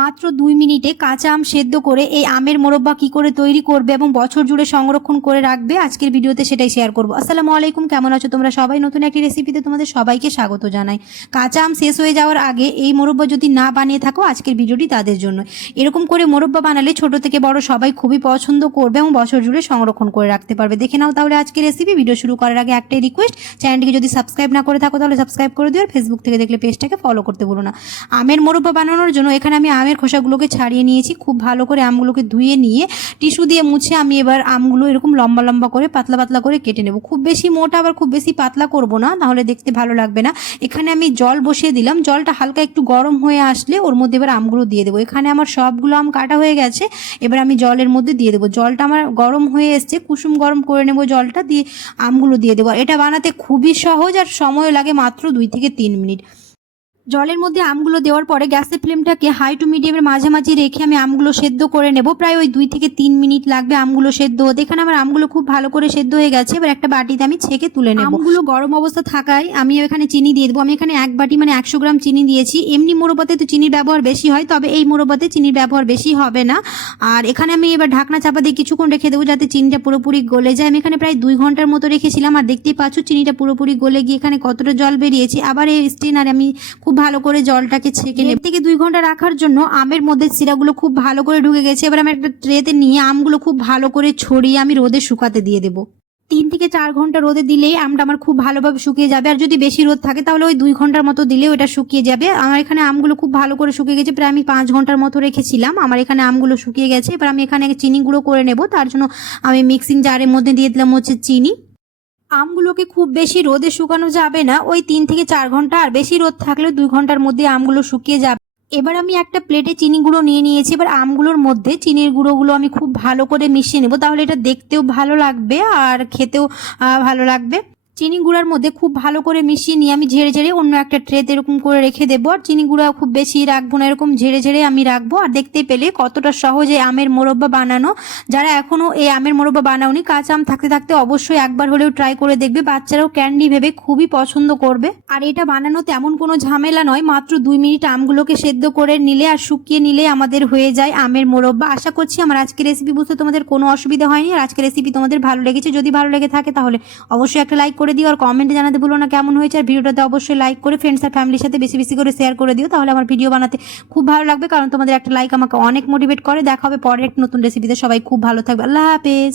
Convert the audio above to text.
মাত্র দুই মিনিটে কাঁচা আম সেদ্ধ করে এই আমের মোরব্বা কি করে তৈরি করবে এবং বছর জুড়ে সংরক্ষণ করে রাখবে, আজকের ভিডিওতে সেটাই শেয়ার করব। আসসালামু আলাইকুম, কেমন আছো তোমরা সবাই? নতুন একটি রেসিপিতে তোমাদের সবাইকে স্বাগত জানাই। কাঁচা আম শেষ হয়ে যাওয়ার আগে এই মোরব্বা যদি না বানিয়ে থাকো, আজকের ভিডিওটি তাদের জন্য। এরকম করে মোরব্বা বানালে ছোট থেকে বড় সবাই খুবই পছন্দ করবে এবং বছর জুড়ে সংরক্ষণ করে রাখতে পারবে। দেখে নাও তাহলে আজকের রেসিপি ভিডিও শুরু করার আগে একটাই রিকোয়েস্ট চ্যানেলটিকে যদি সাবস্ক্রাইব না করে থাকো, তাহলে সাবস্ক্রাইব করে দিও আর ফেসবুক থেকে দেখলে পেজটাকে ফলো করতে বলো না। আমের মোরব্বা বানানোর জন্য এখানে আমি আমের খোসাগুলোকে ছাড়িয়ে নিয়েছি। খুব ভালো করে আমগুলোকে ধুয়ে নিয়ে টিস্যু দিয়ে মুছে আমি এবার আমগুলো এরকম লম্বা লম্বা করে পাতলা পাতলা করে কেটে নেব। খুব বেশি মোটা আবার খুব বেশি পাতলা করব না তাহলে দেখতে ভালো লাগবে না। এখানে আমি জল বসিয়ে দিলাম। জলটা হালকা একটু গরম হয়ে আসলে ওর মধ্যে এবার আমগুলো দিয়ে দেবো। এখানে আমার সবগুলো আম কাটা হয়ে গেছে। এবার আমি জলের মধ্যে দিয়ে দেবো। জলটা আমার গরম হয়ে এসছে। কুসুম গরম করে নেব জলটা, দিয়ে আমগুলো দিয়ে দেবো। এটা বানাতে খুবই সহজ আর সময় লাগে মাত্র দুই থেকে তিন মিনিট। জলের মধ্যে আমগুলো দেওয়ার পরে গ্যাসের ফ্লেমটাকে হাই টু মিডিয়ামের মাঝামাঝি রেখে আমি আমগুলো সেদ্ধ করে নেব। প্রায় ওই দুই থেকে তিন মিনিট লাগবে আমগুলো সেদ্ধ হতে। এখানে আমার আমগুলো খুব ভালো করে সেদ্ধ হয়ে গেছে। এবার একটা বাটিতে আমি ছেঁকে তুলে নেব। আমগুলো গরম অবস্থা থাকায় আমি এখানে চিনি দিয়ে দেবো। আমি এখানে এক বাটি মানে একশো গ্রাম চিনি দিয়েছি। এমনি মোরব্বাতে তো চিনির ব্যবহার বেশি হয়, তবে এই মোরব্বাতে চিনির ব্যবহার বেশি হবে না। আর এখানে আমি এবার ঢাকনা চাপা দিয়ে কিছুক্ষণ রেখে দেবো যাতে চিনিটা পুরোপুরি গলে যায়। আমি এখানে প্রায় দুই ঘণ্টার মতো রেখেছিলাম। আর দেখতেই পাচ্ছ, চিনিটা পুরোপুরি গলে গিয়ে এখানে কতটা জল বেরিয়েছে। আবার এই স্টেনারে আমি খুব ভালো করে জলটাকে ছেঁকে নেব। থেকে দুই ঘণ্টা রাখার জন্য আমের মধ্যে সিরাগুলো খুব ভালো করে ঢুকে গেছে। এবার আমি একটা ট্রেতে নিয়ে আমগুলো খুব ভালো করে ছড়িয়ে আমি রোদে শুকাতে দিয়ে দেবো। তিন থেকে চার ঘণ্টা রোদে দিলেই আমটা আমার খুব ভালোভাবে শুকিয়ে যাবে। আর যদি বেশি রোদ থাকে তাহলে ওই দুই ঘণ্টার মতো দিলেও এটা শুকিয়ে যাবে। আমার এখানে আমগুলো খুব ভালো করে শুকিয়ে গেছে। প্রায় আমি পাঁচ ঘণ্টার মতো রেখেছিলাম। আমার এখানে আমগুলো শুকিয়ে গেছে। এবার আমি এখানে চিনি গুঁড়ো করে নেব। তার জন্য আমি মিক্সিং জারের মধ্যে দিয়ে দিলাম হচ্ছে চিনি। আমগুলোকে খুব বেশি রোদে শুকানো যাবে না। ওই তিন থেকে চার ঘণ্টা, আর বেশি রোদ থাকলে দুই ঘণ্টার মধ্যে আমগুলো শুকিয়ে যাবে। এবার আমি একটা প্লেটে চিনি গুঁড়ো নিয়ে নিয়েছি। এবার আমগুলোর মধ্যে চিনির গুঁড়োগুলো আমি খুব ভালো করে মিশিয়ে নেব। তাহলে এটা দেখতেও ভালো লাগবে আর খেতেও ভালো লাগবে। চিনি গুঁড়ার মধ্যে খুব ভালো করে মিশিয়ে নিয়ে আমি ঝেড়ে ঝেড়ে অন্য একটা ট্রেতে এরকম করে রেখে দেবো। আর চিনি গুঁড়া খুব বেশি রাখব না, এরকম ঝেড়ে ঝেড়ে আমি রাখব। আর দেখতে পেলে কতটা সহজে আমের মোরব্বা বানানো। যারা এখনও এই আমের মোরব্বা বানাওনি, কাঁচা আম থাকতে থাকতে অবশ্যই একবার হলেও ট্রাই করে দেখবে। বাচ্চারাও ক্যান্ডি ভেবে খুবই পছন্দ করবে। আর এটা বানানো তেমন কোনো ঝামেলা নয়, মাত্র দুই মিনিট আমগুলোকে সেদ্ধ করে নিলে আর শুকিয়ে নিলে আমাদের হয়ে যায় আমের মোরব্বা। আশা করছি আমার আজকের রেসিপি বুঝতে তোমাদের কোনো অসুবিধা হয়নি। আর আজকের রেসিপি তোমাদের ভালো লেগেছে। যদি ভালো লেগে থাকে তাহলে অবশ্যই একটা লাইক করে দিও আর কমেন্টে জানাতে ভুলো না কেমন হয়েছে আর ভিডিওটাতে অবশ্যই লাইক করে ফ্রেন্ডস আর ফ্যামিলির সাথে বেশি বেশি করে শেয়ার করে দিও, তাহলে আমার ভিডিও বানাতে খুব ভালো লাগবে কারণ তোমাদের একটা লাইক আমাকে অনেক মোটিভেট করে। দেখা হবে পরের একটা নতুন রেসিপিতে সবাই খুব ভালো থাকবে। আল্লাহ হাফেজ।